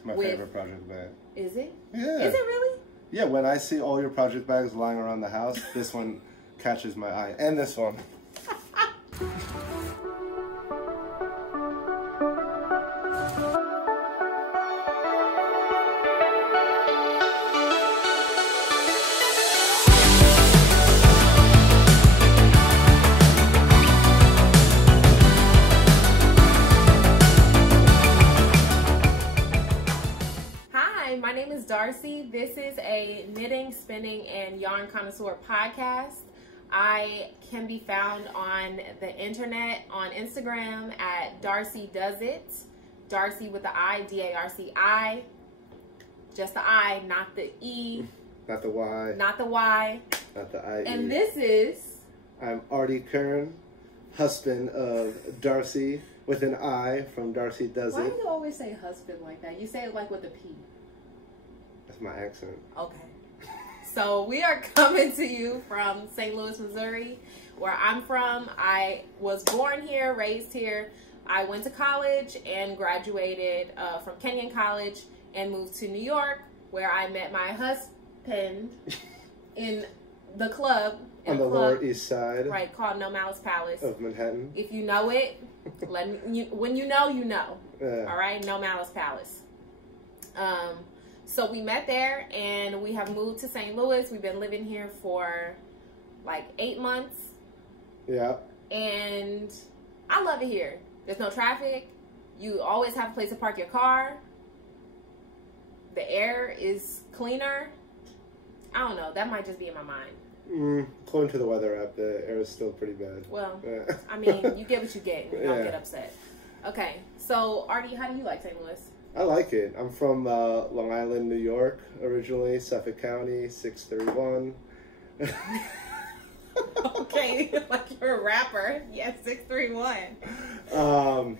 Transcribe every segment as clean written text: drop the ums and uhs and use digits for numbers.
It's my favorite project bag. Is it? Yeah. Is it really? Yeah, when I see all your project bags lying around the house, this one catches my eye. And this one. My name is Darcy. This is a knitting, spinning, and yarn connoisseur podcast. I can be found on the internet on Instagram at Darcidoesit. Darcy with the I, D-A-R-C-I. Just the I, not the E. Not the Y. Not the Y. Not the I-E. And this is... I'm Artie Kern, husband of Darcy with an I from Darcidoesit. Why do you always say husband like that? You say it like with a P. That's my accent. Okay. So we are coming to you from St. Louis, Missouri, where I'm from. I was born here, raised here. I went to college and graduated from Kenyon College and moved to New York, where I met my husband in the club. On the Lower East Side. Right, called No Malice Palace. Of Manhattan. If you know it, let me, when you know, you know. Yeah. All right, No Malice Palace. So we met there, and we have moved to St. Louis. We've been living here for like 8 months. Yeah. And I love it here. There's no traffic. You always have a place to park your car. The air is cleaner. I don't know. That might just be in my mind. According to the weather app, the air is still pretty bad. Well, yeah. I mean, you get what you get. You don't get upset. Okay. So, Artie, how do you like St. Louis? I like it. I'm from Long Island, New York, originally, Suffolk County, 631. Okay, like you're a rapper. Yes, 631.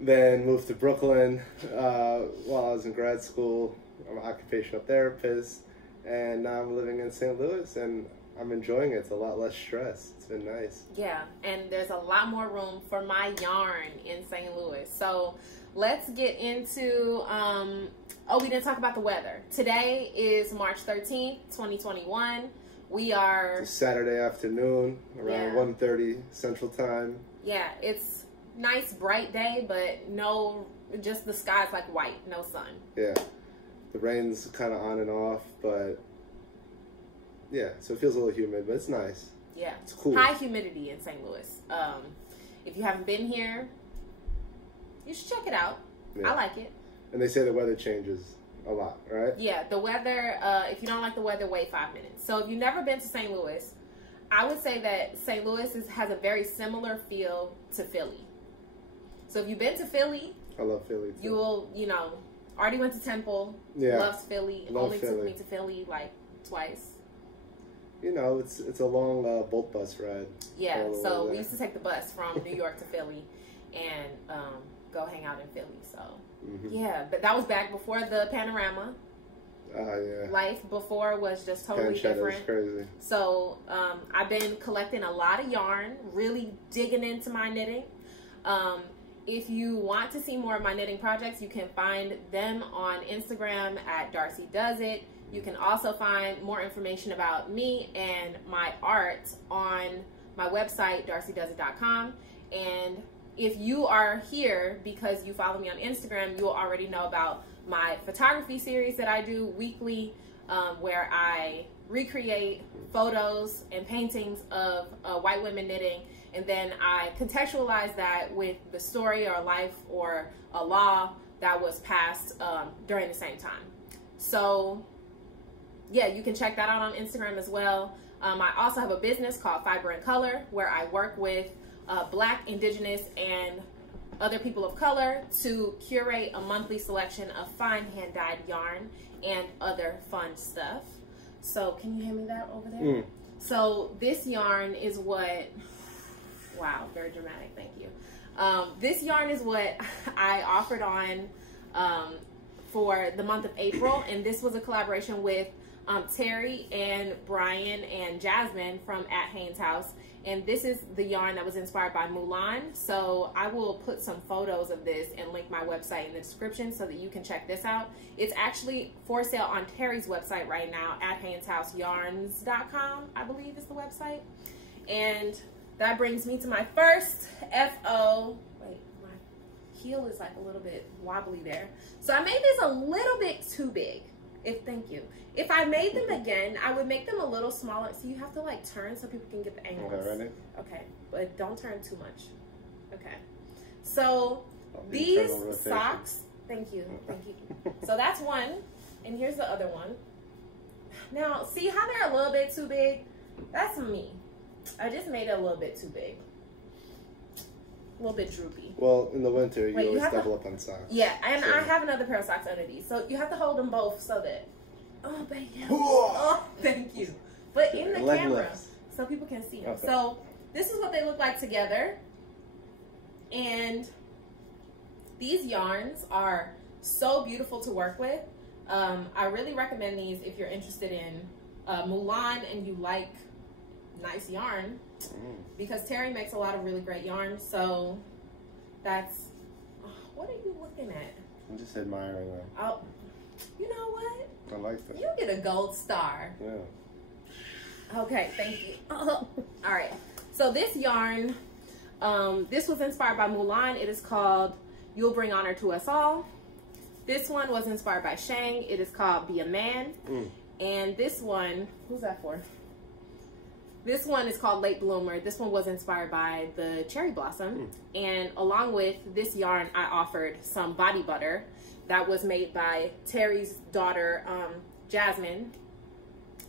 Then moved to Brooklyn while I was in grad school. I'm an occupational therapist, and now I'm living in St. Louis, and I'm enjoying it. It's a lot less stress. It's been nice. Yeah, and there's a lot more room for my yarn in St. Louis. So let's get into, we didn't talk about the weather. Today is March 13th, 2021. We are... It's a Saturday afternoon, around 1:30 Central Time. Yeah, it's nice, bright day, but no, just the sky's like white, no sun. Yeah, the rain's kind of on and off, but yeah, so it feels a little humid, but it's nice. Yeah, it's cool. High humidity in St. Louis. If you haven't been here, you should check it out. Yeah. I like it. And they say the weather changes a lot, right? Yeah, the weather, if you don't like the weather, wait 5 minutes. So if you've never been to St. Louis, I would say that St. Louis has a very similar feel to Philly. So if you've been to Philly, I love Philly too. You will, already went to Temple, loves Philly, only took me to Philly like twice. It's a long bolt bus ride. Yeah, so we used to take the bus from New York to Philly and go hang out in Philly. So, yeah, but that was back before the panorama. Yeah. Life before was just totally different. Was crazy. So, I've been collecting a lot of yarn, really digging into my knitting. If you want to see more of my knitting projects, you can find them on Instagram at Darcidoesit. You can also find more information about me and my art on my website, darcidoesit.com. And if you are here because you follow me on Instagram, you will already know about my photography series that I do weekly, where I recreate photos and paintings of white women knitting, and then I contextualize that with the story or life or a law that was passed during the same time. So yeah, you can check that out on Instagram as well. I also have a business called Fiber and Color, where I work with Black, Indigenous, and other people of color to curate a monthly selection of fine hand-dyed yarn and other fun stuff. So can you hand me that over there? So this yarn is what, wow, very dramatic, thank you. This yarn is what I offered on for the month of April, and this was a collaboration with Terry and Brian and Jasmine from At Haynes House. And this is the yarn that was inspired by Mulan. So I will put some photos of this and link my website in the description so that you can check this out. It's actually for sale on Terry's website right now, at HaynesHouseYarns.com, I believe is the website. And that brings me to my first FO. Wait, my heel is like a little bit wobbly there. So I made these a little bit too big. Thank you. If I made them again, I would make them a little smaller. So you have to like turn so people can get the angles. Okay, ready? Okay, but don't turn too much. Okay. So these socks, thank you. So that's one, and here's the other one. Now, see how they're a little bit too big? That's me. I just made it a little bit too big. A little bit droopy. Well, in the winter, you always double up on socks. Yeah, and I have another pair of socks under these. So you have to hold them both so that... Oh, thank you. Oh, thank you. But in the camera, so people can see them. Okay. So this is what they look like together. And these yarns are so beautiful to work with. I really recommend these if you're interested in Mulan and you like nice yarn. Because Terry makes a lot of really great yarn. So that's... what are you looking at? I'm just admiring them. Oh, you know what? I like that. You get a gold star. Yeah. Okay, thank you. All right. So this yarn, this was inspired by Mulan. It is called You'll Bring Honor to Us All. This one was inspired by Shang. It is called Be a Man. And this one, who's that for? This one is called Late Bloomer. This one was inspired by the cherry blossom. And along with this yarn, I offered some body butter that was made by Terry's daughter, Jasmine.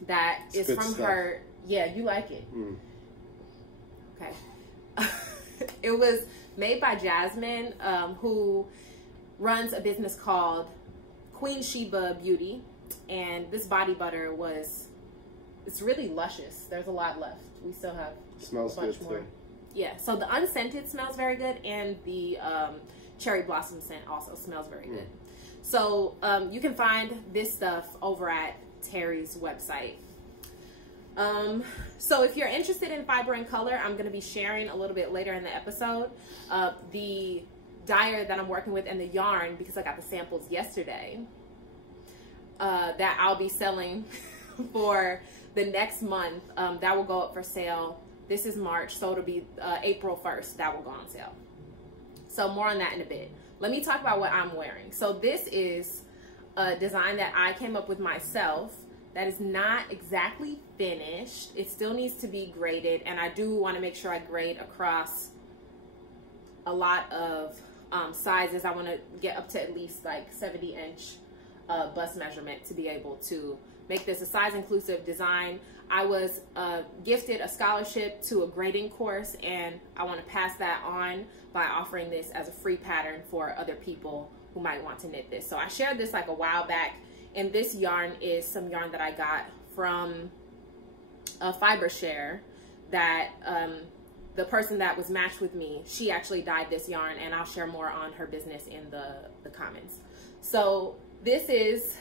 That is from her. Yeah, you like it. Okay. It was made by Jasmine, who runs a business called Queen Sheba Beauty. And this body butter was... It's really luscious. There's a lot left. We still have smells a bunch good more. too. Yeah, so the unscented smells very good, and the cherry blossom scent also smells very good. So you can find this stuff over at Terry's website. So if you're interested in fiber and color, I'm going to be sharing a little bit later in the episode the dyer that I'm working with and the yarn, because I got the samples yesterday, that I'll be selling for the next month. That will go up for sale. This is March, so it'll be April 1st that will go on sale. So more on that in a bit. Let me talk about what I'm wearing. So this is a design that I came up with myself that is not exactly finished. It still needs to be graded, and I do want to make sure I grade across a lot of sizes. I want to get up to at least like 70-inch bust measurement to be able to make this a size inclusive design. I was gifted a scholarship to a grading course, and I want to pass that on by offering this as a free pattern for other people who might want to knit this. So I shared this like a while back, and this yarn is some yarn that I got from a fiber share that the person that was matched with me, she actually dyed this yarn, and I'll share more on her business in the comments. So this is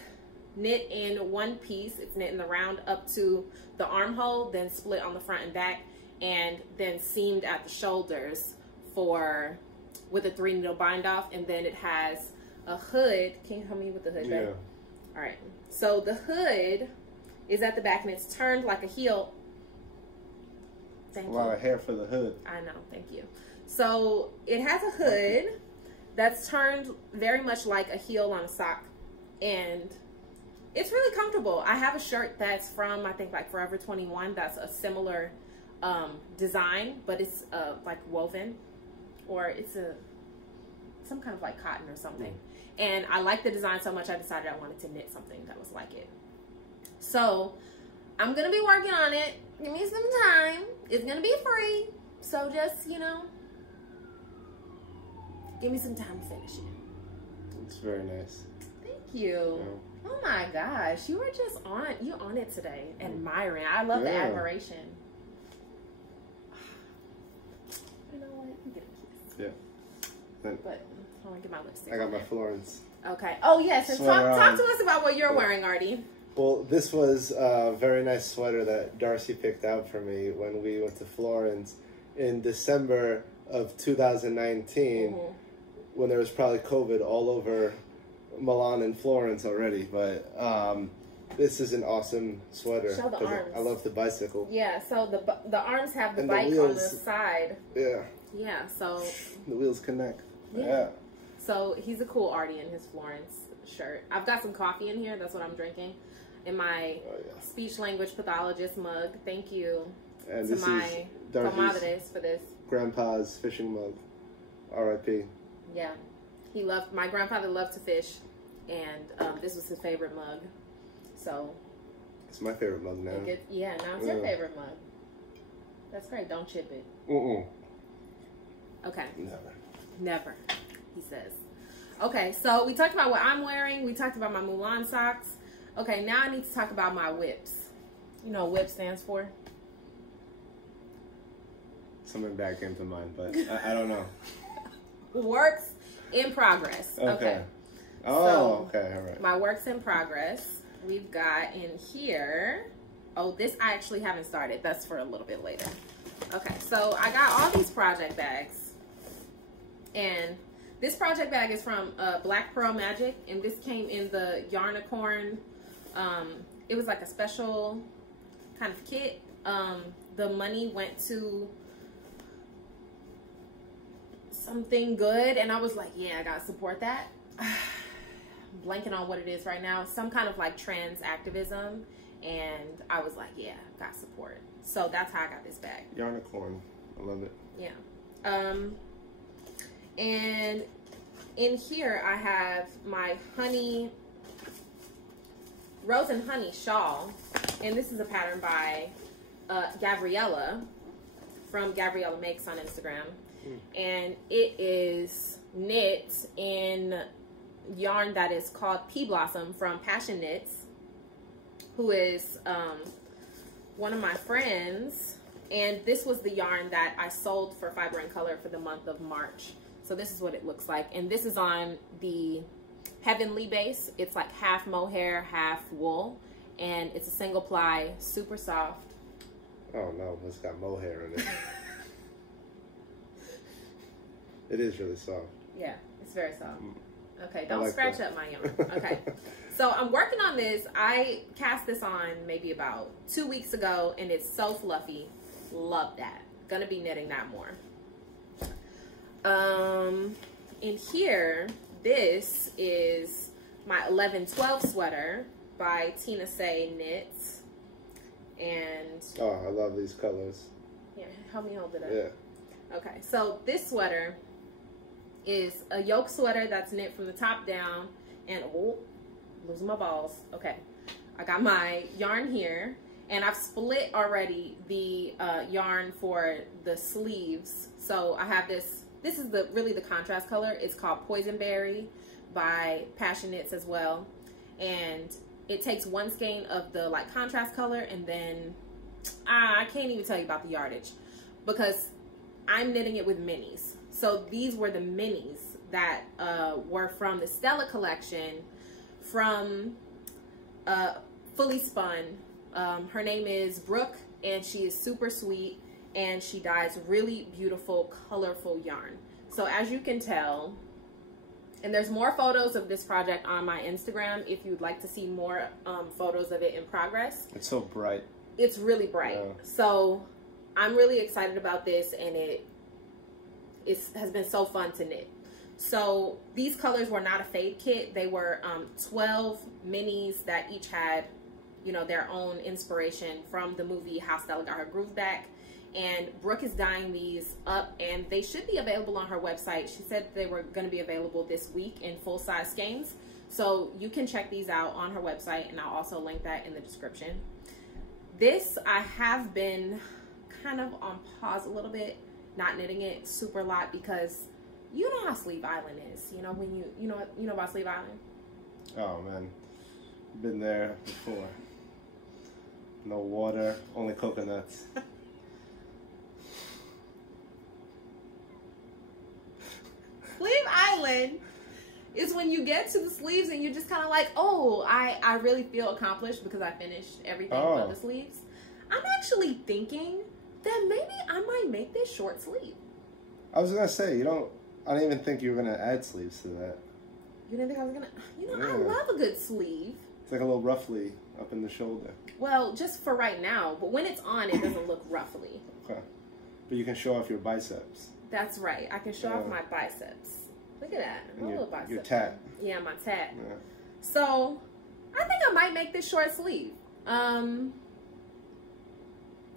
knit in one piece. It's knit in the round up to the armhole, then split on the front and back, and then seamed at the shoulders with a 3-needle bind off. And then it has a hood. Can you help me with the hood? Yeah. All right. So the hood is at the back, and it's turned like a heel. Thank you. A lot of hair for the hood. I know. Thank you. So it has a hood that's turned very much like a heel on a sock, and it's really comfortable. I have a shirt that's from, I think, like Forever 21. That's a similar design, but it's like woven, or it's some kind of like cotton or something. And I like the design so much, I decided I wanted to knit something that was like it. So I'm gonna be working on it. Give me some time. It's gonna be free, so just, you know, give me some time to finish it. It's very nice. Thank you. Yeah. Oh my gosh, you were just on it today, admiring. I love the admiration. You know what? You get a kiss. Yeah. Then, but I want to get my lipstick. I got my Florence. Okay. Oh yes, and talk to us about what you're wearing, Artie. Well, this was a very nice sweater that Darcy picked out for me when we went to Florence in December of 2019, when there was probably COVID all over Milan and Florence already. But this is an awesome sweater. Show the arms. I love the bicycle. Yeah, so the arms have the And bike the wheels, on the side. Yeah. Yeah, so the wheels connect. Yeah. So he's a cool arty in his Florence shirt. I've got some coffee in here. That's what I'm drinking. In my speech language pathologist mug. Thank you and to my comadres for this. Grandpa's fishing mug. R.I.P. Yeah. My grandfather loved to fish, and this was his favorite mug. So. It's my favorite mug now. Now it's your favorite mug. That's great. Don't chip it. Okay. Never, he says. Okay, so we talked about what I'm wearing. We talked about my Mulan socks. Okay, now I need to talk about my whips. You know what WHIP stands for? Something bad came to mind, but I don't know. Works in progress. Okay. Oh, okay, all right. My works in progress. We've got in here. Oh, this I actually haven't started. That's for a little bit later. Okay, so I got all these project bags. And this project bag is from Black Pearl Magic, and this came in the Yarnicorn. It was like a special kind of kit. The money went to something good, and I was like, yeah, I gotta support that. I'm blanking on what it is right now. Some kind of like trans activism, and I was like, yeah, gotta support. So that's how I got this bag. Yarnicorn, I love it. Yeah. And in here I have my Rose and Honey shawl, and this is a pattern by Gabriella from Gabriella Makes on Instagram, and it is knit in yarn that is called Pea Blossom from Passion Knits, who is one of my friends, and this was the yarn that I sold for Fiber and Color for the month of March. So this is what it looks like, and this is on the Heavenly base. It's like half mohair, half wool, and it's a single ply, super soft. Oh no, it's got mohair in it. It is really soft. Yeah, it's very soft. Okay, don't like scratch that. up my yarn. Okay, so I'm working on this. I cast this on maybe about 2 weeks ago, and it's so fluffy. Love that. Gonna be knitting that more. In here, this is my 11-12 sweater by Tina Say Knits. And oh, I love these colors. Yeah, help me hold it up. Yeah. Okay, so this sweater is a yoke sweater that's knit from the top down, and oh, losing my balls. Okay, I got my yarn here, and I've split already the yarn for the sleeves. So I have this. This is really the contrast color. It's called Poison Berry by Passion Knits as well, and it takes one skein of the like contrast color, and then I can't even tell you about the yardage because I'm knitting it with minis. So these were the minis that were from the Stella collection from Fully Spun. Her name is Brook, and she is super sweet, and she dyes really beautiful, colorful yarn. So as you can tell, and there's more photos of this project on my Instagram if you'd like to see more photos of it in progress. It's so bright. It's really bright. Yeah. So I'm really excited about this, and it has been so fun to knit. So these colors were not a fade kit. They were 12 minis that each had, you know, their own inspiration from the movie How Stella Got Her Groove Back. And Brooke is dyeing these up, and they should be available on her website. She said they were going to be available this week in full-size skeins. So you can check these out on her website, and I'll also link that in the description. This, I have been kind of on pause a little bit, not knitting it super a lot, because you know how Sleeve Island is. You know, when you know about Sleeve Island? Oh, man. Been there before. No water, only coconuts. Sleeve Island is when you get to the sleeves and you're just kind of like, oh, I really feel accomplished because I finished everything but the sleeves. I'm actually thinking that maybe I might make this short sleeve. I was gonna say, I didn't even think you were gonna add sleeves to that. You didn't think I was gonna? I love a good sleeve. It's like a little ruffly up in the shoulder. Well, just for right now, but when it's on, it doesn't look ruffly. Okay. But you can show off your biceps. That's right. I can show off my biceps. Look at that. My little biceps. Your tat. Yeah, my tat. Yeah. So, I think I might make this short sleeve. I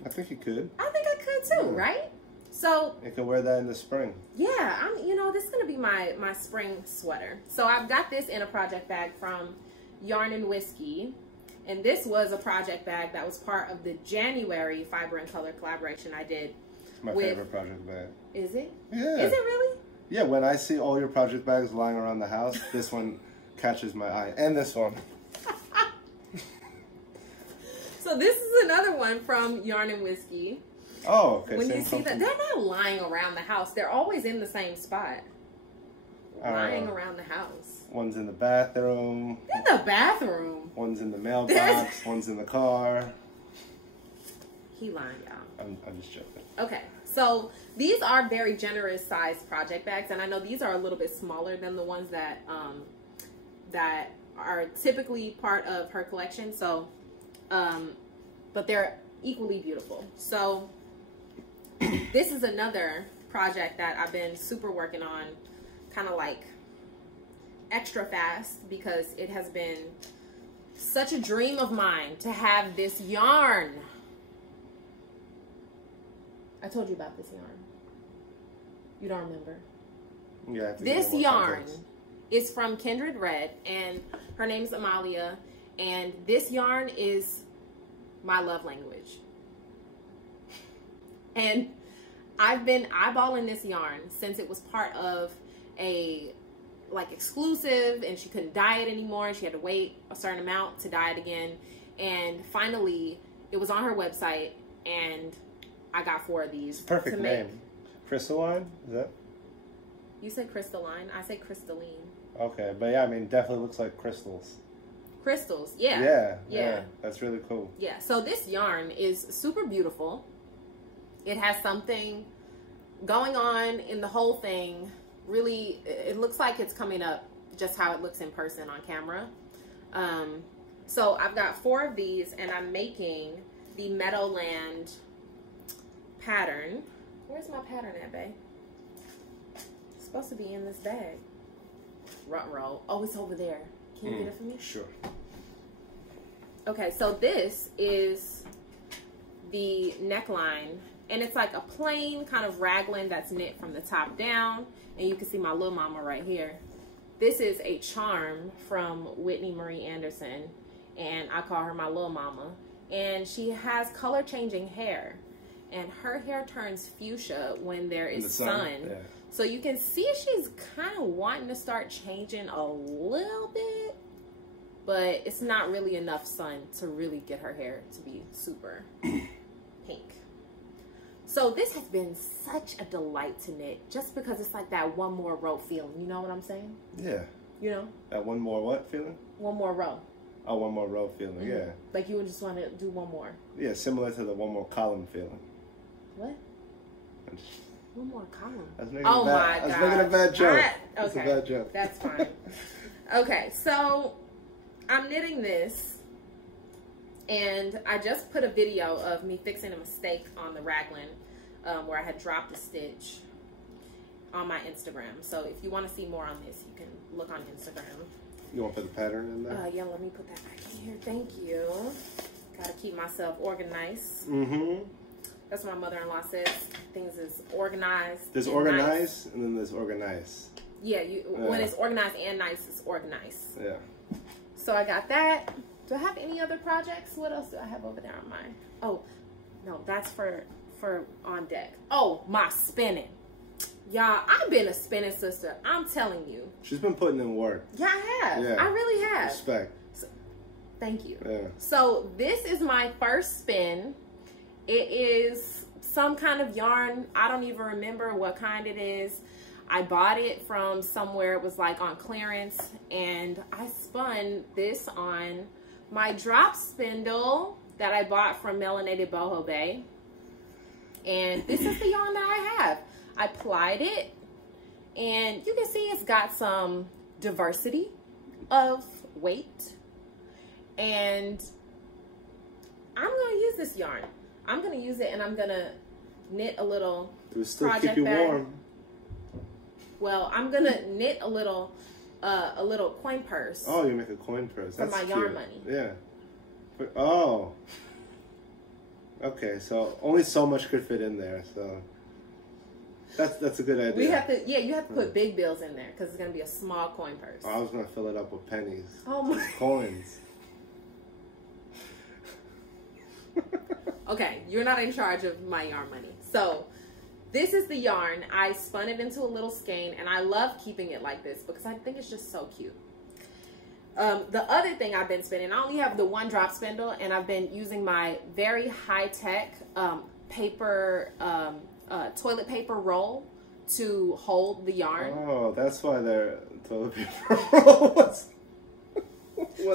think you could. I think I could too, right? So you could wear that in the spring. Yeah, this is gonna be my spring sweater. So I've got this in a project bag from Yarn and Whiskey, and this was a project bag that was part of the January Fiber and Color collaboration I did. It's my favorite project bag. Is it? Yeah. Is it really? Yeah. When I see all your project bags lying around the house, this one catches my eye, and this one. So this is another one from Yarn and Whiskey. Oh, okay. When you see that, they're not lying around the house. They're always in the same spot. Lying around the house. One's in the bathroom. In the bathroom. One's in the mailbox. One's in the car. He lying, y'all. I'm just joking. Okay, so these are very generous sized project bags, and I know these are a little bit smaller than the ones that that are typically part of her collection. So, but they're equally beautiful. So this is another project that I've been super working on, kind of like extra fast, because it has been such a dream of mine to have this yarn. I told you about this yarn. You don't remember? Yeah. This yarn is from Kindred Red, and her name's Amalia, and this yarn is my love language. And I've been eyeballing this yarn since it was part of a exclusive, and she couldn't dye it anymore, and she had to wait a certain amount to dye it again. And finally it was on her website, and I got 4 of these. Perfect name. Crystalline? Is that? You said crystalline. I say crystalline. Okay, but yeah, I mean, definitely looks like crystals. Crystals, yeah. Yeah. That's really cool. Yeah, so this yarn is super beautiful. It has something going on in the whole thing. Really, it looks like it's coming up just how it looks in person on camera. So I've got 4 of these, and I'm making the Meadowland pattern. Where's my pattern at, babe? It's supposed to be in this bag. Roll. Oh, it's over there. Can you get it for me? Sure. Okay, so this is the neckline, and it's like a plain kind of raglan that's knit from the top down, and you can see my little mama right here. This is a charm from Whitney Marie Anderson, and I call her my little mama, and she has color changing hair, and her hair turns fuchsia when there is sun. Yeah. So you can see she's kind of wanting to start changing a little bit, but it's not really enough sun to really get her hair to be super pink. So this has been such a delight to knit, just because it's like that one more row feeling. You know what I'm saying? Yeah. You know? That one more what feeling? One more row. Oh, one more row feeling, yeah. Like you would just want to do one more. Yeah, similar to the one more column feeling. What? One more column. I was making a bad joke. That's a bad joke. That's fine. Okay, so I'm knitting this, and I just put a video of me fixing a mistake on the raglan where I had dropped a stitch on my Instagram. So if you want to see more on this, you can look on Instagram. You want to put the pattern in there? Yeah, let me put that back in here. Thank you. Got to keep myself organized. Mm-hmm. That's what my mother-in-law says. Things is organized. There's organized, and then there's organized. Yeah, when it's organized and nice, it's organized. Yeah. So I got that. Do I have any other projects? What else do I have over there on mine? Oh, no, that's for on deck. Oh, my spinning. Y'all, I've been a spinning sister. I'm telling you. She's been putting in work. Yeah, I have. Yeah. I really have. Respect. So, thank you. Yeah. So this is my first spin. It is some kind of yarn. I don't even remember what kind it is. I bought it from somewhere. It was like on clearance, and I spun this on my drop spindle that I bought from Melanated Boho Bay. And this is the yarn that I have. I plied it, and you can see it's got some diversity of weight. And I'm going to use this yarn. I'm going to use it, and I'm going to knit a little still project keep you bag. warm. Well, I'm going to knit a little coin purse. Oh, you make a coin purse. For That's my cute. yarn money. Yeah. Oh. Okay, so only so much could fit in there, so that's a good idea. We have to, you have to put big bills in there because it's gonna be a small coin purse. I was gonna fill it up with pennies. Oh my! Coins. Okay, you're not in charge of my yarn money. So this is the yarn. I spun it into a little skein, and I love keeping it like this because I think it's just so cute. The other thing I've been spinning, I only have the one drop spindle, and I've been using my very high-tech paper, toilet paper roll to hold the yarn. Oh, that's why their toilet paper roll was...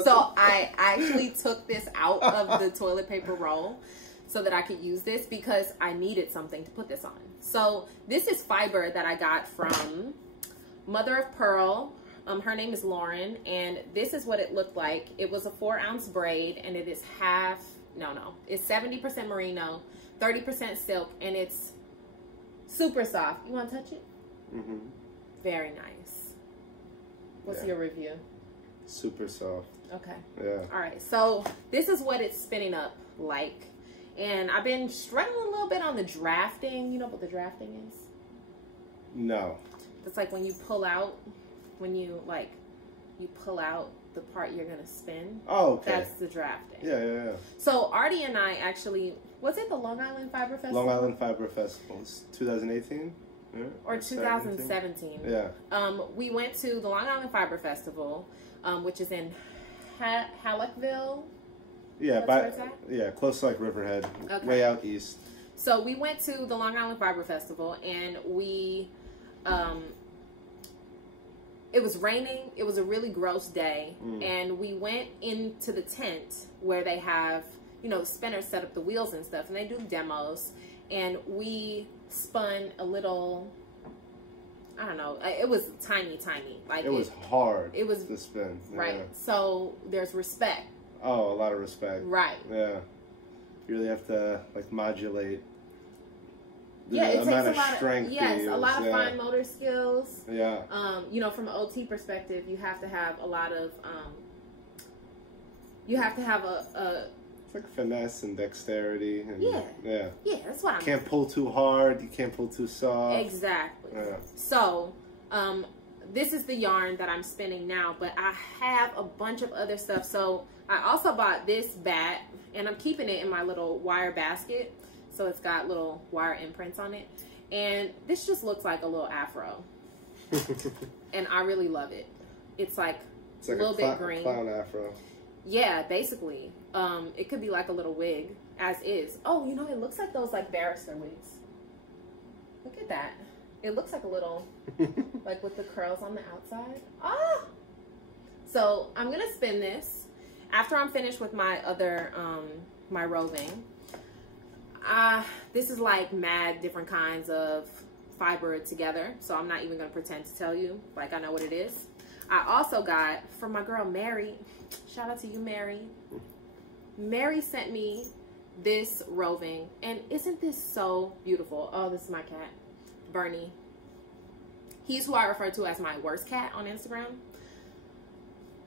So I actually took this out of the toilet paper roll so that I could use this because I needed something to put this on. So this is fiber that I got from Mother of Pearl. Her name is Lauren, and this is what it looked like. It was a 4-ounce braid, and it is it's 70% merino, 30% silk, and it's super soft. You want to touch it? Mm-hmm. Very nice. What's your review? Super soft. Okay. Yeah. All right. So this is what it's spinning up like, and I've been struggling a little bit on the drafting. You know what the drafting is? No. It's like when you pull out. When you pull out the part you're gonna spin. Oh, okay. That's the drafting. Yeah. So Artie and I actually, was it the Long Island Fiber Festival? Long Island Fiber Festival, 2018? Yeah. Or 2017. Yeah. We went to the Long Island Fiber Festival, which is in Halleckville. Yeah, close to like Riverhead, way out east. So we went to the Long Island Fiber Festival, and we it was raining. It was a really gross day. And we went into the tent where they have, spinners set up the wheels and stuff, and they do demos. And we spun a little, I don't know, it was tiny. Like it was hard. It was to spin. Right. Yeah. So there's respect. Oh, a lot of respect. Right. Yeah. You really have to modulate. It takes a lot of strength. Yes, a lot of fine motor skills. Yeah. From an OT perspective, you have to have a lot of you have to have a it's like finesse and dexterity. And, yeah, that's what can't pull too hard. You can't pull too soft. Exactly. Yeah. So, this is the yarn that I'm spinning now, but I have a bunch of other stuff. So I also bought this bat, and I'm keeping it in my little wire basket. So it's got little wire imprints on it. And this just looks like a little afro. And I really love it. It's like a little bit green. Clown afro. Yeah, basically. It could be like a little wig, as is. Oh, it looks like those like barrister wigs. Look at that. It looks like a little, like with the curls on the outside. Ah! So I'm going to spin this. After I'm finished with my other, my roving. This is like mad different kinds of fiber together. So I'm not even going to pretend to tell you. Like I know what it is. I also got, from my girl Mary, shout out to you, Mary. Mary sent me this roving. And isn't this so beautiful? Oh, this is my cat. Bernie. He's who I refer to as my worst cat on Instagram.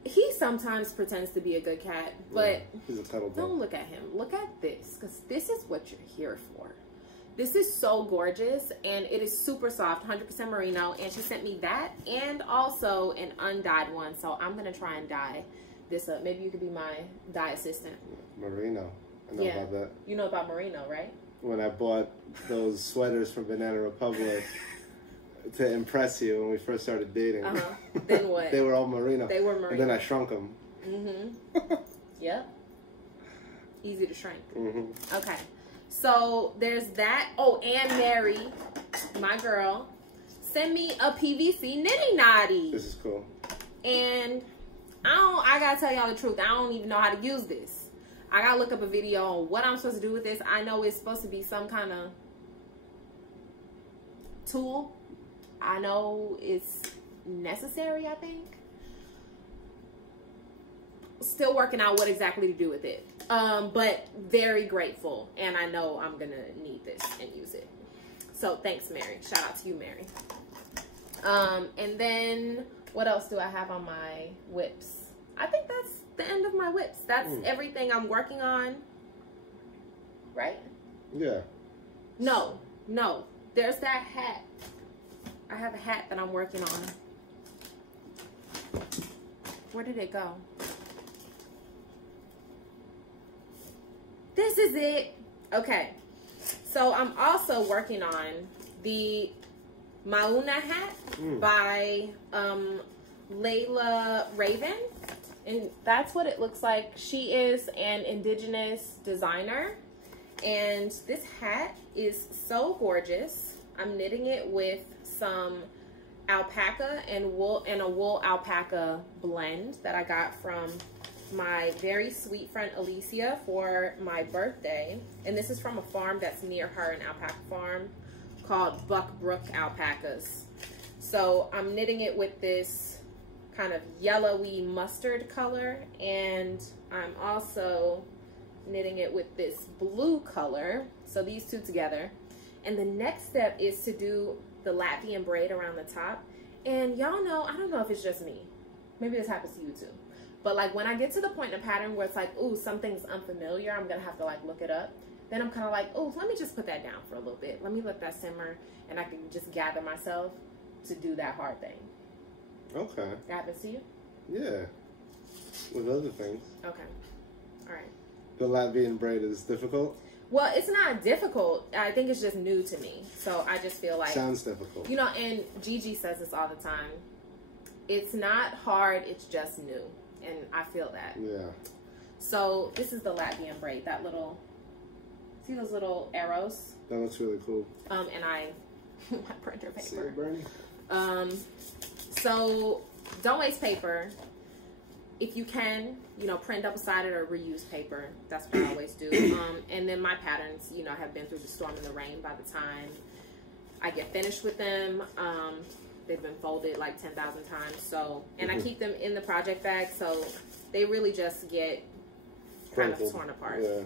He sometimes pretends to be a good cat, but he's a cuddle don't look at him. Look at this, because this is what you're here for. This is so gorgeous, and it is super soft, 100% merino, and she sent me that, and also an undyed one, so I'm going to try and dye this up. Maybe you could be my dye assistant. Merino. I know about that. You know about merino, right? When I bought those sweaters from Banana Republic to impress you when we first started dating. Then what? They were all merino. They were merino. And then I shrunk them. Yep. Easy to shrink. Okay. So there's that. Oh, and Mary, my girl, send me a PVC knitting knotty. This is cool. And I gotta tell y'all the truth. I don't even know how to use this. I gotta look up a video on what I'm supposed to do with this. I know it's supposed to be some kind of tool. I know it's necessary, I think. Still working out what exactly to do with it. But very grateful. And I know I'm gonna need this and use it. So thanks, Mary. Shout out to you, Mary. And then what else do I have on my whips? I think that's the end of my whips. That's everything I'm working on. Right? Yeah. No. There's that hat. I have a hat that I'm working on. Where did it go? This is it. Okay. So I'm also working on the Mauna hat by Layla Raven. And that's what it looks like. She is an indigenous designer. And this hat is so gorgeous. I'm knitting it with some alpaca and a wool alpaca blend that I got from my very sweet friend Alicia for my birthday. And this is from a farm that's near her, an alpaca farm called Brook Alpacas. So I'm knitting it with this kind of yellowy mustard color, and I'm also knitting it with this blue color. So these two together. And the next step is to do the Latvian braid around the top. And y'all know, I don't know if it's just me. Maybe this happens to you too. But like when I get to the point in the pattern where it's like, ooh, something's unfamiliar, I'm gonna have to like look it up. Then I'm kind of like, oh, let me just put that down for a little bit. Let me let that simmer, and I can just gather myself to do that hard thing. Okay. That happens to you? Yeah. With other things. Okay. All right. The Latvian braid is difficult? Well, it's not difficult. I think it's just new to me. So I just feel like... Sounds difficult. You know, and Gigi says this all the time. It's not hard, it's just new. And I feel that. Yeah. So this is the Latvian braid. That little... See those little arrows? That looks really cool. And my printer paper. See it, Bernie? So don't waste paper. If you can, you know, print double-sided or reuse paper. That's what I always do. And then my patterns, you know, have been through the storm and the rain by the time I get finished with them. They've been folded like 10,000 times. So, and I keep them in the project bag, so they really just get kind of torn apart. Yeah.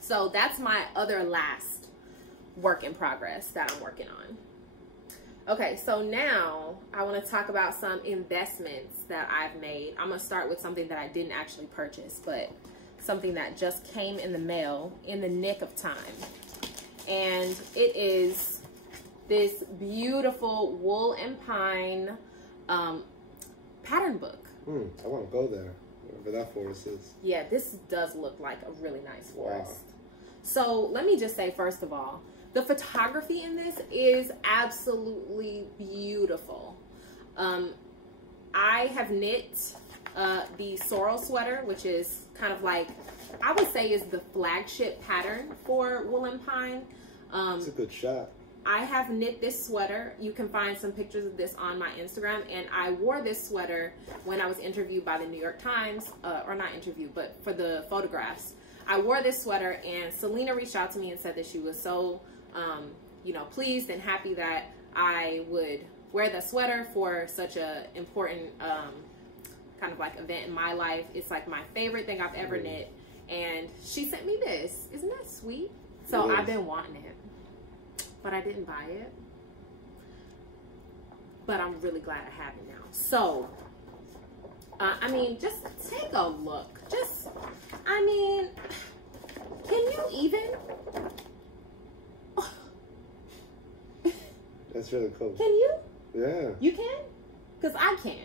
So that's my other last work in progress that I'm working on. Okay, so now I want to talk about some investments that I've made. I'm going to start with something that I didn't actually purchase, but something that just came in the mail in the nick of time. And it is this beautiful wool and pine pattern book. I want to go there, wherever that forest is. Yeah, this does look like a really nice forest. Wow. So let me just say, first of all, the photography in this is absolutely beautiful. I have knit the sorrel sweater, which is kind of like, I would say is the flagship pattern for wool and pine. It's a good shot. I have knit this sweater. You can find some pictures of this on my Instagram. And I wore this sweater when I was interviewed by the New York Times, or not interviewed, but for the photographs. I wore this sweater, and Selena reached out to me and said that she was so, you know, pleased and happy that I would wear the sweater for such a important kind of like event in my life. It's like my favorite thing I've ever knit. And she sent me this. Isn't that sweet? So I've been wanting it, but I didn't buy it. But I'm really glad I have it now. So, I mean, just take a look. Just, I mean, can you even? That's really cool. Can you? Yeah. You can? Because I can't.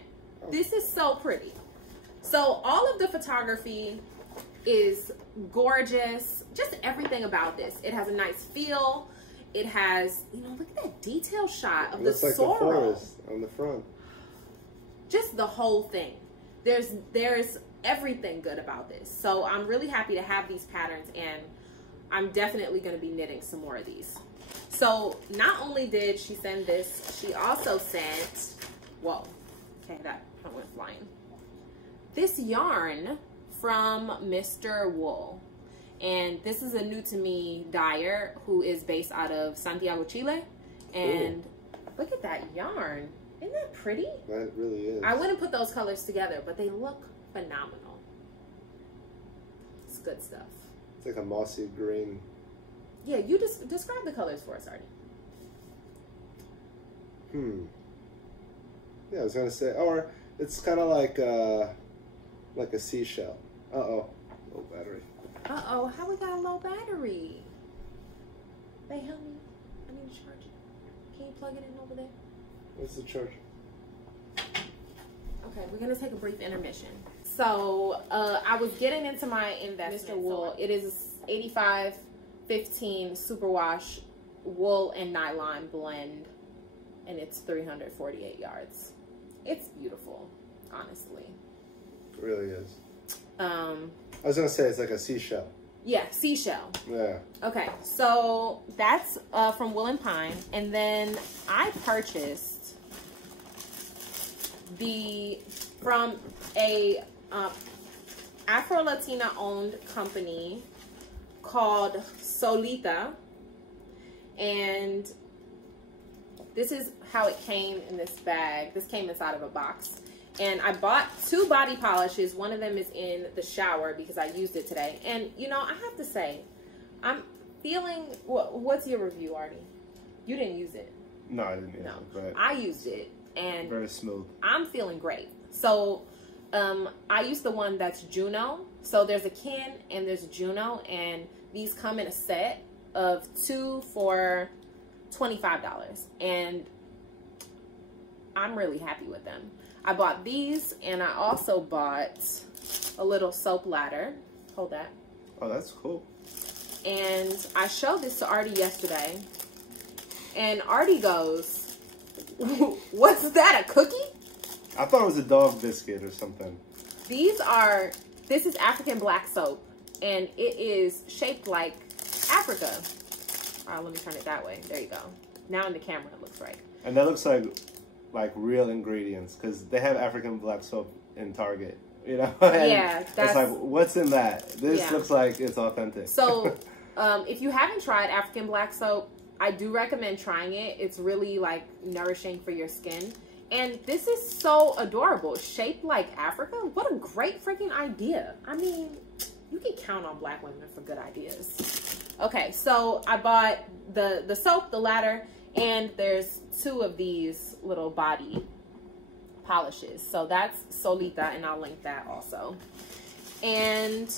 Oh. This is so pretty. So all of the photography is gorgeous. Just everything about this. It has a nice feel. It has, you know, look at that detail shot of the sorrel. Looks like the forest on the front. Just the whole thing. There's everything good about this. So I'm really happy to have these patterns, and I'm definitely going to be knitting some more of these. So not only did she send this, she also sent, whoa, okay, that went flying. This yarn from Mr. Wool. And this is a new to me dyer who is based out of Santiago, Chile. And look at that yarn. Isn't that pretty? That really is. I wouldn't put those colors together, but they look phenomenal. It's good stuff. It's like a mossy green. Yeah, you just describe the colors for us, Artie. Yeah, I was gonna say, or it's kind of like a seashell. Uh-oh, low battery. Uh-oh, how we got a low battery? They help me. I need to charge it. Can you plug it in over there? What's the charge? Okay, we're gonna take a brief intermission. So I was getting into my investment. Mr. Wool. It is 85-15 superwash wool and nylon blend, and it's 348 yards. It's beautiful, honestly. It really is. I was gonna say it's like a seashell. Yeah, seashell. Yeah. Okay, so that's from Wool and Pine, and then I purchased from a Afro-Latina owned company called Solita, and this is how it came in this bag. This came inside of a box. And I bought 2 body polishes. One of them is in the shower because I used it today. And, you know, I have to say, I'm feeling... What's your review, Artie? You didn't use it. No, I didn't use it. But I used it. And very smooth. I'm feeling great. So, I used the one that's Juno. So, there's a Kin and there's Juno. And these come in a set of 2 for $25. And I'm really happy with them. I bought these, and I also bought a little soap ladder. Hold that. Oh, that's cool. And I showed this to Artie yesterday, and Artie goes, "What's that, a cookie?" I thought it was a dog biscuit or something. This is African black soap, and it is shaped like Africa. All right, let me turn it that way. There you go. Now in the camera, it looks right. And that looks like real ingredients, because they have African black soap in Target, you know? Yeah, it's like, what's in that? This looks like it's authentic. So if you haven't tried African black soap, I do recommend trying it. It's really like nourishing for your skin, and this is so adorable. Shaped like Africa. What a great freaking idea. I mean, you can count on black women for good ideas. Okay, so I bought the soap, the ladder, and there's 2 of these little body polishes. So that's Solita, and I'll link that also. And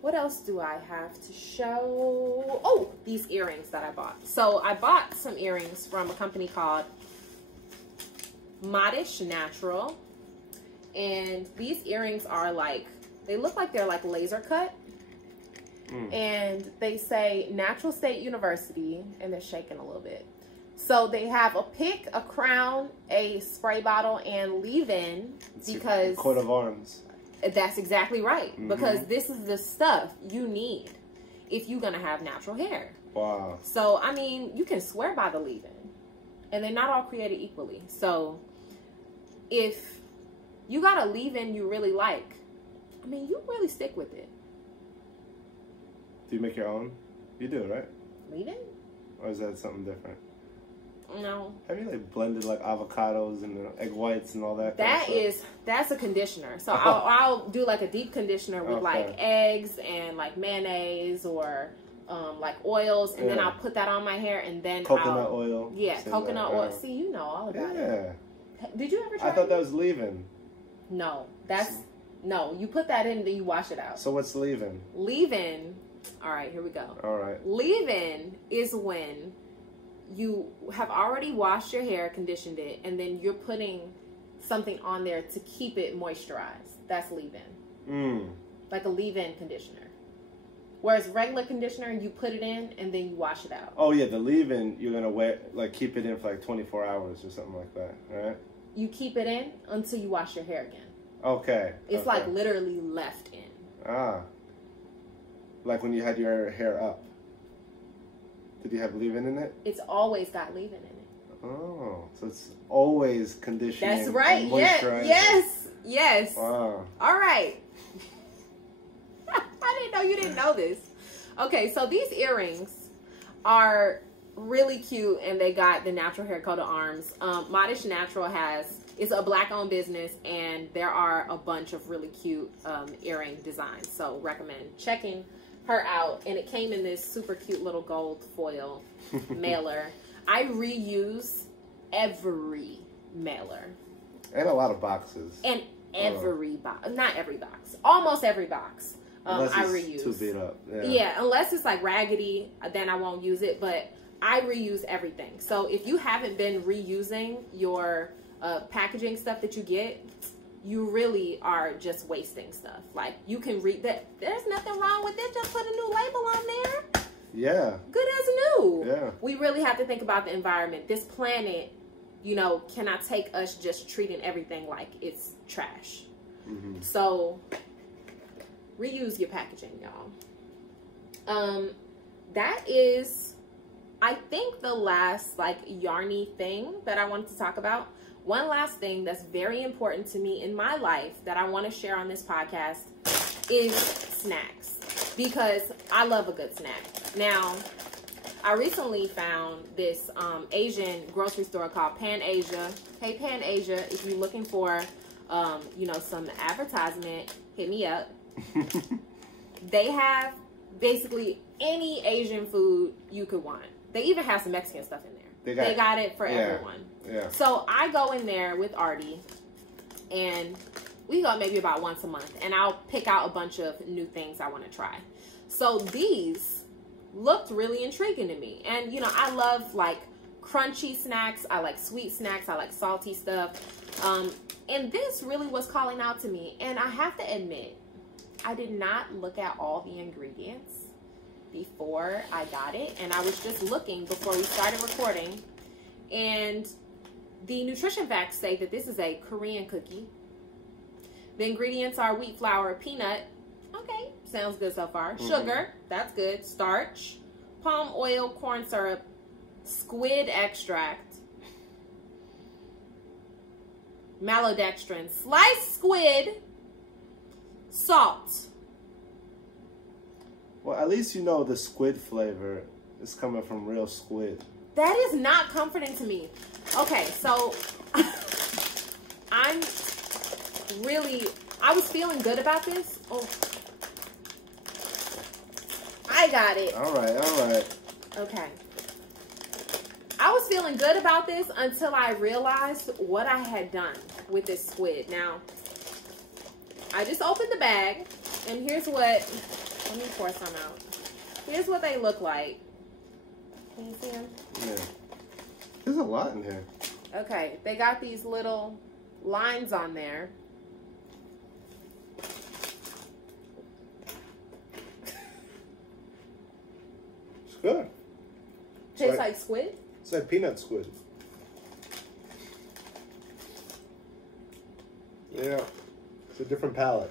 what else do I have to show? Oh, these earrings that I bought. So I bought some earrings from a company called Modish Natural. And these earrings are like, they look like they're like laser cut. And they say Natural State University, and they're shaking a little bit. So they have a pick, a crown, a spray bottle, and leave-in, because coat of arms. That's exactly right. Because this is the stuff you need if you're gonna have natural hair. Wow. So I mean, you can swear by the leave-in, and they're not all created equally. So if you got a leave-in you really like, I mean, you really stick with it. Do you make your own? You do, right? Leave-in? Or is that something different? No. Have you like blended like avocados and egg whites and all that? That's a conditioner. So I'll do like a deep conditioner with like eggs and like mayonnaise or like oils, and then I'll put that on my hair, and then coconut oil. Yeah, coconut oil. See, you know all about it. Did you ever try? I thought that was leave-in. No, no. You put that in, then you wash it out. So what's leave-in? Leave-in. All right, here we go. All right. Leave-in is when you have already washed your hair, conditioned it, and then you're putting something on there to keep it moisturized. That's leave-in. Like a leave-in conditioner. Whereas regular conditioner, you put it in and then you wash it out. Oh yeah, the leave-in, you're gonna keep it in for like 24 hours or something like that, right? You keep it in until you wash your hair again. Okay. It's like literally left in. Ah. Like when you had your hair up. Did you have leave-in in it? It's always got leave-in in it. Oh, so it's always conditioning. That's right. Moisturizing. Yes. Wow. All right. I didn't know you didn't know this. Okay, so these earrings are really cute, and they got the natural hair coat of arms. Modish Natural is a Black-owned business, and there are a bunch of really cute earring designs. So recommend checking her out. And it came in this super cute little gold foil mailer. I reuse every mailer. And a lot of boxes. And every box. Not every box. Almost every box. I reuse. Too beat up. Yeah, unless it's like raggedy, then I won't use it. But I reuse everything. So if you haven't been reusing your packaging stuff that you get, you really are just wasting stuff. Like, you can read that. There's nothing wrong with it. Just put a new label on there. Yeah. Good as new. Yeah. We really have to think about the environment. This planet, you know, cannot take us just treating everything like it's trash. Mm-hmm. So reuse your packaging, y'all. That is, I think, the last like yarny thing that I wanted to talk about. One last thing that's very important to me in my life that I want to share on this podcast is snacks, because I love a good snack. Now, I recently found this Asian grocery store called Pan Asia. Hey, Pan Asia, if you're looking for, you know, some advertisement, hit me up. They have basically any Asian food you could want. They even have some Mexican stuff in there. They got it for everyone. Yeah. So I go in there with Artie, and we go maybe about once a month, and I'll pick out a bunch of new things I want to try. So these looked really intriguing to me. And, you know, I love like crunchy snacks. I like sweet snacks. I like salty stuff. And this really was calling out to me. And I have to admit, I did not look at all the ingredients before I got it. And I was just looking before we started recording. And the nutrition facts say that this is a Korean cookie. The ingredients are wheat flour, peanut. Okay, sounds good so far. Mm-hmm. Sugar, that's good. Starch, palm oil, corn syrup, squid extract, maltodextrin, sliced squid, salt. Well, at least you know the squid flavor is coming from real squid. That is not comforting to me. Okay, so I was feeling good about this. Oh, I got it. All right. Okay. I was feeling good about this until I realized what I had done with this squid. Now, I just opened the bag, and here's what, let me pour some out. Here's what they look like. Can you see them? Yeah. There's a lot in here. Okay, they got these little lines on there. It's good. Tastes like squid? It's like peanut squid. Yeah. It's a different palate.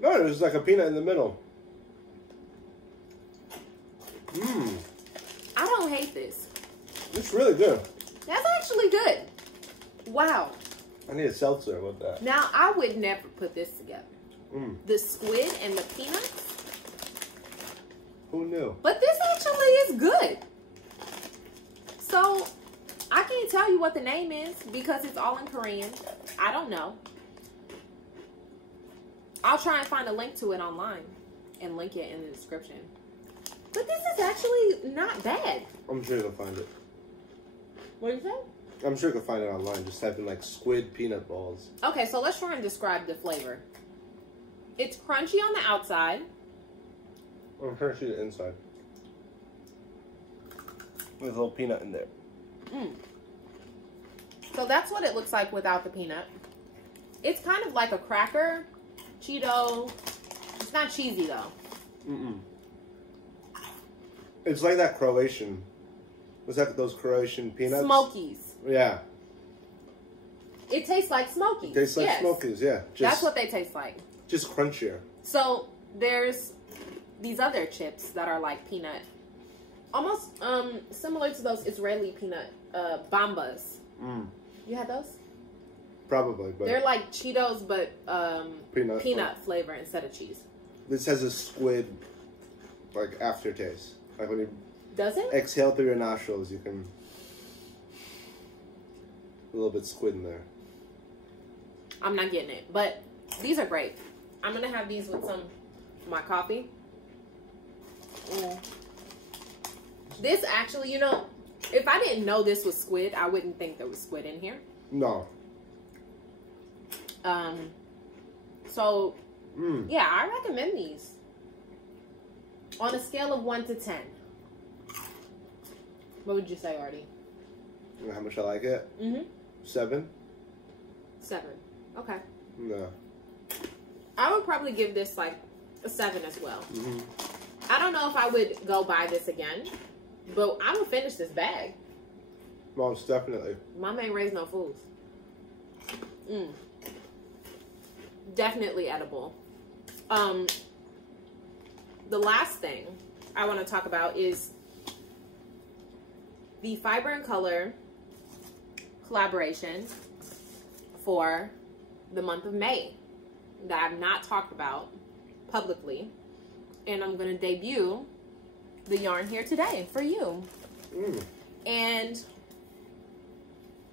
No, there's like a peanut in the middle. Mmm. I don't hate this. It's really good. That's actually good. Wow. I need a seltzer with that. Now, I would never put this together. Mm. The squid and the peanuts. Who knew? But this actually is good. So, I can't tell you what the name is because it's all in Korean. I don't know. I'll try and find a link to it online and link it in the description. But this is actually not bad. I'm sure you'll find it. What do you say? I'm sure you can find it online. Just type in like squid peanut balls. Okay, so let's try and describe the flavor. It's crunchy on the outside. I'm sure the inside. There's a little peanut in there. Mm. So that's what it looks like without the peanut. It's kind of like a cracker, Cheeto. It's not cheesy though. Mm-mm. It's like that Croatian. Was that those Croatian peanuts? Smokies. Yeah. It tastes like Smokies. It tastes like Smokies, yeah. That's what they taste like. Just crunchier. So there's these other chips that are like peanut, almost similar to those Israeli peanut Bombas. You had those? Probably, but they're like Cheetos, but peanut flavor instead of cheese. This has a squid like aftertaste. Like when you exhale through your nostrils, you can a little bit squid in there. I'm not getting it, but these are great. I'm gonna have these with some of my coffee. This actually, you know, if I didn't know this was squid, I wouldn't think there was squid in here. No. So, yeah, I recommend these. On a scale of 1 to 10. What would you say, Artie? You know how much I like it? 7. 7. Okay. No. I would probably give this like a 7 as well. I don't know if I would go buy this again, but I would finish this bag. Most definitely. Mama ain't raised no fools. Definitely edible. The last thing I want to talk about is the Fiber and Color collaboration for the month of May that I've not talked about publicly, and I'm going to debut the yarn here today for you. And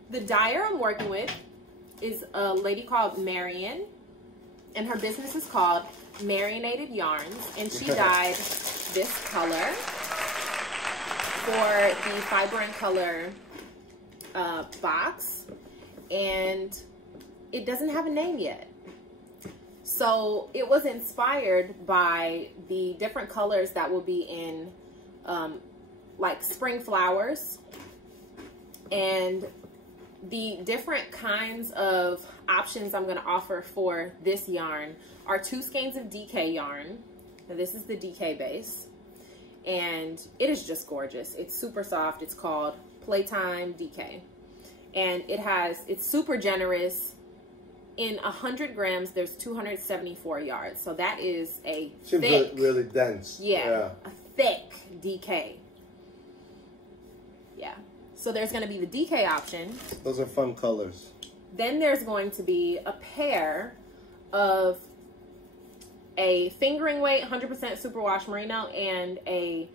the dyer I'm working with is a lady called Marion, and her business is called Marinated Yarns, and she dyed this color for the Fiber and Color box, and it doesn't have a name yet. So it was inspired by the different colors that will be in like spring flowers, and the different kinds of options I'm going to offer for this yarn are 2 skeins of DK yarn. Now, this is the DK base, and it is just gorgeous. It's super soft. It's called Playtime DK, and it's super generous. In 100 grams, there's 274 yards. So that is a thick, really dense. Yeah, a thick DK. Yeah. So there's going to be the DK option. Those are fun colors. Then there's going to be a pair of a fingering weight 100% superwash merino and a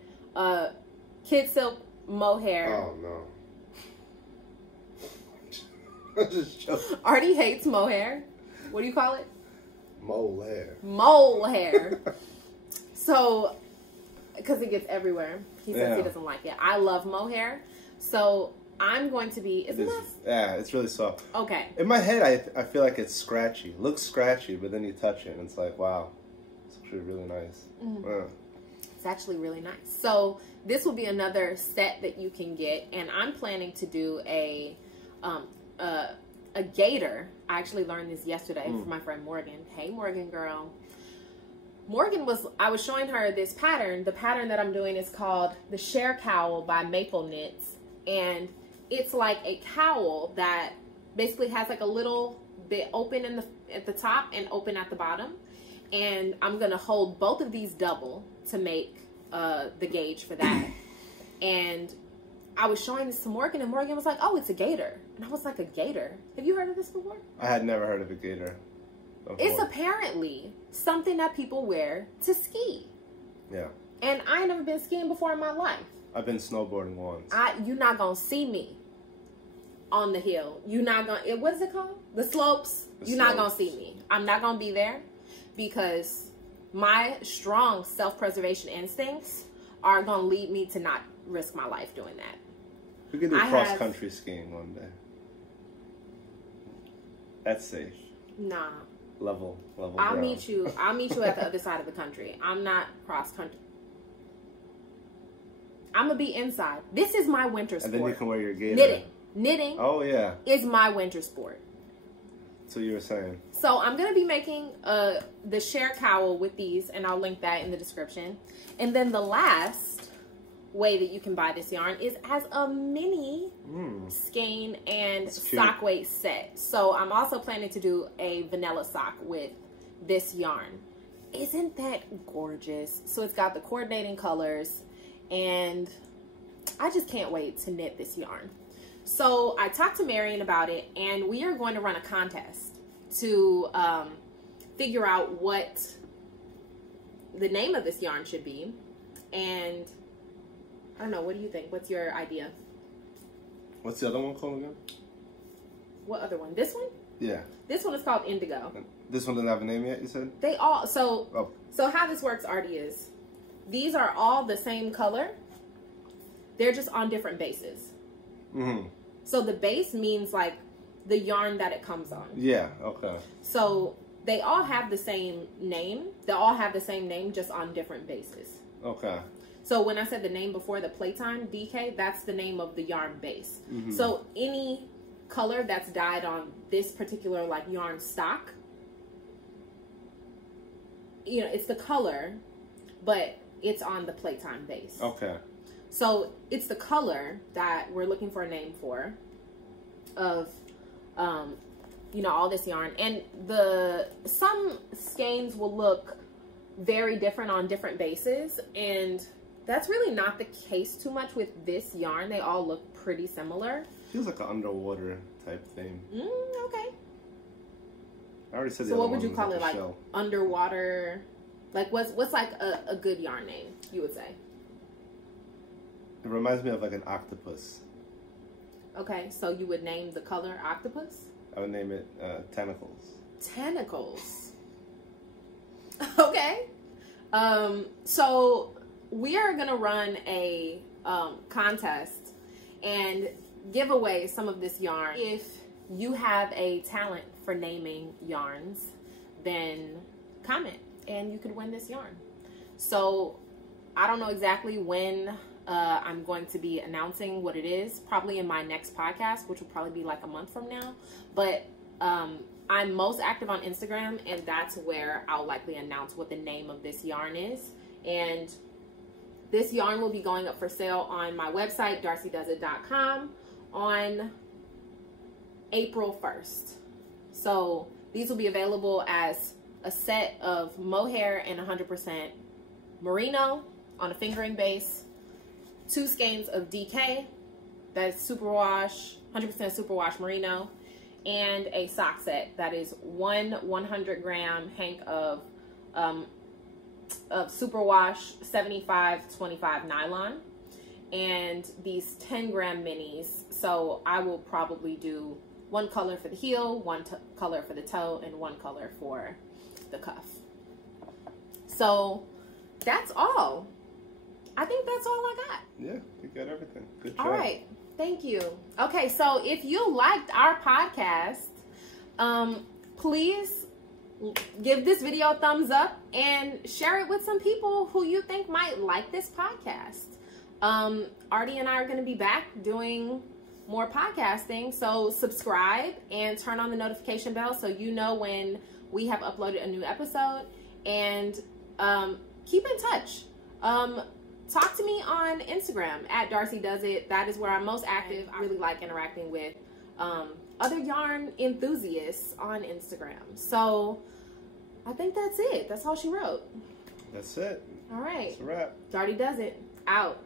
kid silk mohair. Oh no. Just joking. Artie hates mohair. What do you call it? Mole hair. Mole hair. So, because it gets everywhere. He says he doesn't like it. I love mohair. So I'm going to be. Yeah, it's really soft. Okay. In my head, I feel like it's scratchy. It looks scratchy, but then you touch it, and it's like, wow, it's actually really nice. It's actually really nice. So this will be another set that you can get, and I'm planning to do a gator. I actually learned this yesterday from my friend Morgan. Hey, Morgan, girl. I was showing her this pattern. The pattern that I'm doing is called the Share Cowl by Maple Knits. And it's like a cowl that basically has like a little bit open at the top and open at the bottom. And I'm going to hold both of these double to make the gauge for that. And I was showing this to Morgan, and Morgan was like, oh, it's a gator. And I was like, a gator? Have you heard of this before? I had never heard of a gator before. It's apparently something that people wear to ski. Yeah. And I ain't never been skiing before in my life. I've been snowboarding once. You're not going to see me on the hill. You're not going to, what is it called? The slopes. You're not going to see me. I'm not going to be there because my strong self-preservation instincts are going to lead me to not risk my life doing that. We can do cross-country skiing one day. That's safe. Nah. Level I'll ground. meet you at the other side of the country. I'm not cross-country. I'm going to be inside. This is my winter sport. And then you can wear your gator. Knitting. Oh, yeah. Is my winter sport. That's what you were saying. So I'm going to be making the Share Cowl with these, and I'll link that in the description. And then the last way that you can buy this yarn is as a mini skein and sock weight set. So I'm also planning to do a vanilla sock with this yarn. Isn't that gorgeous? So it's got the coordinating colors, and I just can't wait to knit this yarn. So I talked to Marion about it, and we are going to run a contest to figure out what the name of this yarn should be. And I don't know, what do you think? What's your idea? What's the other one called again? What other one? This one? Yeah. This one is called Indigo. This one doesn't have a name yet, you said? They all, so how this works, Artie, is these are all the same color. They're just on different bases. Mm-hmm. So the base means like the yarn that it comes on. Yeah, okay. So they all have the same name. They all have the same name, just on different bases. Okay. So when I said the name before, the Playtime DK, that's the name of the yarn base. Mm-hmm. So any color that's dyed on this particular like yarn stock, you know, it's the color, but it's on the Playtime base. Okay. So it's the color that we're looking for a name for of, you know, all this yarn. And some skeins will look very different on different bases, and that's really not the case too much with this yarn. They all look pretty similar. Feels like an underwater type thing. Okay. I already said. So what would you call it? Like underwater? Like what's like a good yarn name? You would say. It reminds me of like an octopus. Okay, so you would name the color octopus? I would name it tentacles. Tentacles. Okay. So we are gonna run a contest and give away some of this yarn. If you have a talent for naming yarns, then comment and you could win this yarn. So I don't know exactly when I'm going to be announcing what it is, probably in my next podcast, which will probably be like a month from now. But I'm most active on Instagram, and that's where I'll likely announce what the name of this yarn is. And this yarn will be going up for sale on my website, Darcidoesit.com, on April 1st. So these will be available as a set of mohair and 100% merino on a fingering base, 2 skeins of DK, that is superwash, 100% superwash merino, and a sock set that is 1 100-gram hank of superwash 75/25 nylon, and these 10-gram minis. So I will probably do 1 color for the heel, 1 color for the toe, and 1 color for the cuff. So that's all. I think that's all I got. Yeah, you got everything. Good job. All right. Thank you. Okay, so if you liked our podcast, please give this video a thumbs up and share it with some people who you think might like this podcast. Artie and I are going to be back doing more podcasting, so subscribe and turn on the notification bell so you know when we have uploaded a new episode, and keep in touch. Talk to me on Instagram at Darcidoesit. That is where I'm most active. I really like interacting with other yarn enthusiasts on Instagram. So I think that's it. That's all she wrote. That's it. All right. That's a wrap. Darcidoesit out.